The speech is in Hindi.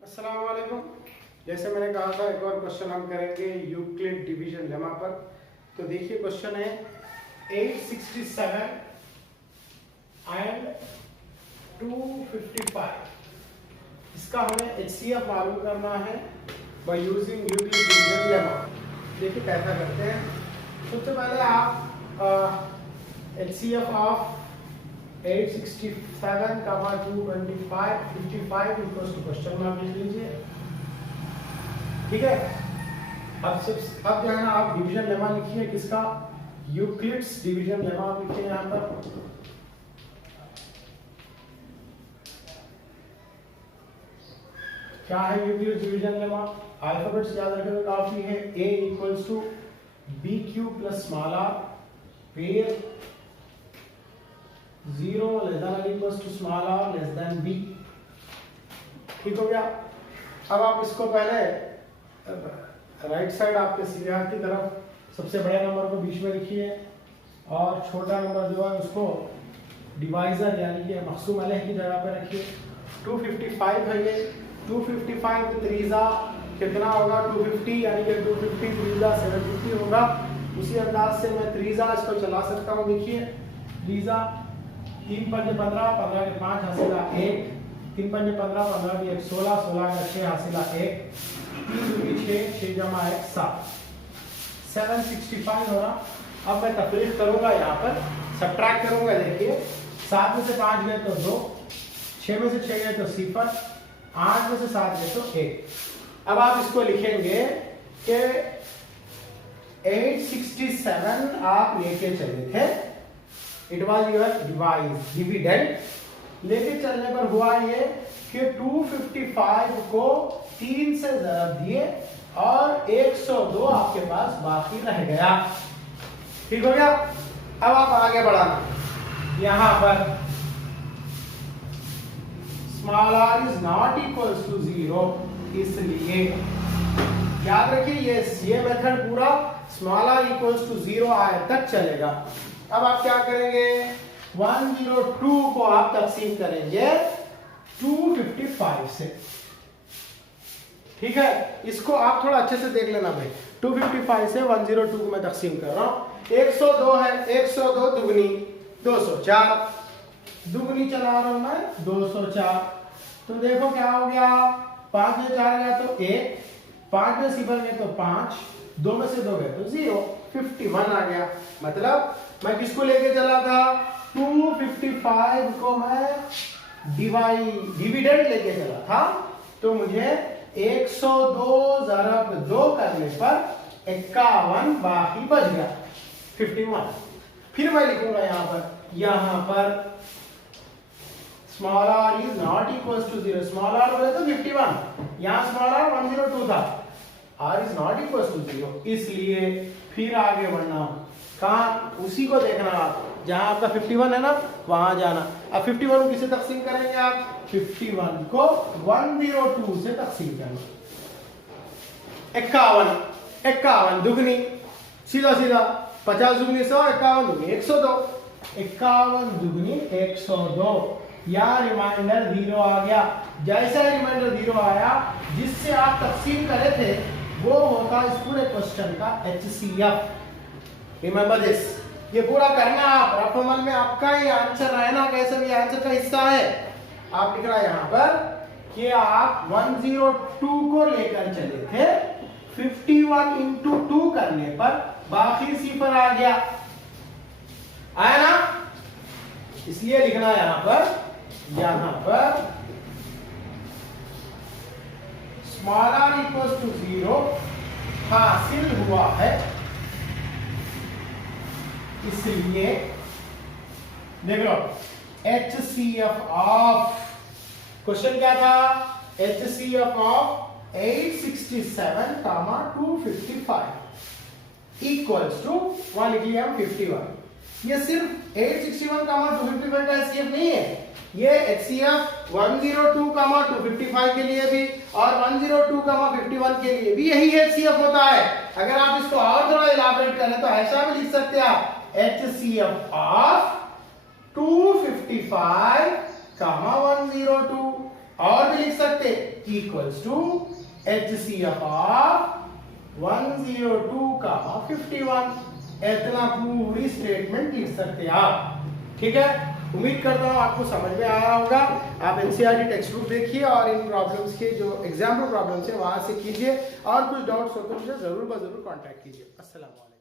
अस्सलाम वालेकुम। जैसे मैंने कहा था एक और क्वेश्चन हम करेंगे यूक्लिड डिवीजन लेमा पर। तो देखिए क्वेश्चन है 867 एंड 255। इसका हमें HCF मालूम करना है by using Euclid division lemma. देखिए कैसा करते हैं। सबसे पहले आप HCF of 867, 225, 55 equals to question mark लिख लीजिए। ठीक है। अब जो है ना आप डिवीजन लेमा लिखिए किसका, यूक्लिड्स डिवीजन लेमा आप लिखिए यहाँ पर। क्या है यूक्लिड्स डिवीजन लेमा? अल्फाबेट्स याद रखें तो काफी है। A equals to BQ plus small r where 0 less than और equals to small r less than b। ठीक हो गया। अब आप इसको पहले राइट साइड आपके सीधे हाथ की तरफ सबसे बड़े नंबर को बीच में लिखिए और छोटा नंबर जो है उसको डिवाइजर यानी कि मक़सूम अलह की जगह पे रखिए। 255 है ये। 255 त्रीजा कितना होगा? 250 यानी कि 250 त्रीजा 750 होगा। उसी अंदाज से मैं त्रीजा इसको चला सकता हूँ। देखिए त्रीजा 3 पंजे 15, 15 के 5 हासिला 1, 3 पंजे 15, 15 के 1 16, 16 का 6 हासिला 1, 3 दूनी 6, 6 जमा 1 7, 765 हो रहा। अब मैं तफरीक करूंगा यहाँ पर, सब्ट्रैक्ट करूंगा। देखिए 7 में से 5 गए तो 2, 6 में से 6 गए तो 0, 8 में से 7 गए तो 1। अब आप इसको लिखेंगे कि 867 आप लेके चले थे, इट वॉज योर डिविडेंड। लेके चलने पर हुआ ये कि 255 को 3 से ज़रब दिए और 102 आपके पास बाकी रह गया। ठीक हो गया। अब आप आगे बढ़ाना। यहां पर small r is not equals to 0, इसलिए याद रखिए ये मेथड पूरा स्मॉल r इक्वल्स टू 0 आए तक चलेगा। अब आप क्या करेंगे? 102 को आप तकसीम करेंगे 255 से। ठीक है। इसको आप थोड़ा अच्छे से देख लेना भाई। 255 से 102 को मैं तकसीम कर रहा हूं। 102 है, 102 दुगनी 204, दुगनी चला रहा हूं मैं 204। तो देखो क्या हो गया, 5 में 4 गया तो 1, 5 में 0 गए तो 5, 2 में से 2 गए तो 0, 51 आ गया। मतलब मैं किसको लेके चला था? 255 को मैं डिविडेंड लेके चला था। तो मुझे 102 ज़रब 2 करने पर 51 बाकी बच गया 51। फिर मैं लिखूंगा यहां पर small r is not equals to 0। Small r बोले तो 51, यहां स्मॉल r 102 था, r is not equals to 0, इसलिए फिर आगे बढ़ना। कहां? उसी को देखना आप, जहां आपका 51 है ना वहां जाना। अब 51 को किसे तकसीम करेंगे आप? 51 को 102 से तकसीम करना। 51, 51 दुगनी सीधा सीधा 50 दुगनी 100, 51 दुगनी 102, 51 दुगनी 102। या रिमाइंडर 0 आ गया। जैसा रिमाइंडर 0 आया जिससे आप तकसीम करे थे वो होता इस पूरे क्वेश्चन का HCF। Remember this. ये पूरा करना आप रफ अमल में, आपका ही आंसर है ना, कैसे भी आंसर का हिस्सा है। आप लिख रहा है यहाँ पर कि आप 102 को लेकर चले थे, 51 इंटू 2 करने पर बाकी सिफर आ गया, आया ना? इसलिए लिखना यहां पर स्मॉल r इक्वल्स टू 0 हासिल हुआ है। इसलिए देख लो HCF ऑफ, क्वेश्चन क्या था? HCF ऑफ 867, 255 इक्वल्स टू वहां लिख लिया 51। ये सिर्फ 861, 255 का HCF नहीं है, ये HCF 102, 255 के लिए भी और 102, 51 के लिए भी यही HCF होता है। अगर आप इसको और थोड़ा इलाबरेट करें तो ऐसा भी लिख सकते हैं आप, HCF ऑफ 255, 102 और भी लिख सकते इक्वल्स टू HCF ऑफ 102,51। इतना पूरी स्टेटमेंट लिख सकते हैं आप। ठीक है, उम्मीद करता हूँ आपको समझ में आ रहा होगा। आप एनसीईआरटी टेक्स्ट बुक देखिए और इन प्रॉब्लम्स के जो एग्जाम्पल प्रॉब्लम्स है वहां से कीजिए, और कुछ डाउट्स हो तो मुझे जरूर कांटेक्ट कीजिए। अस्सलाम वालेकुम।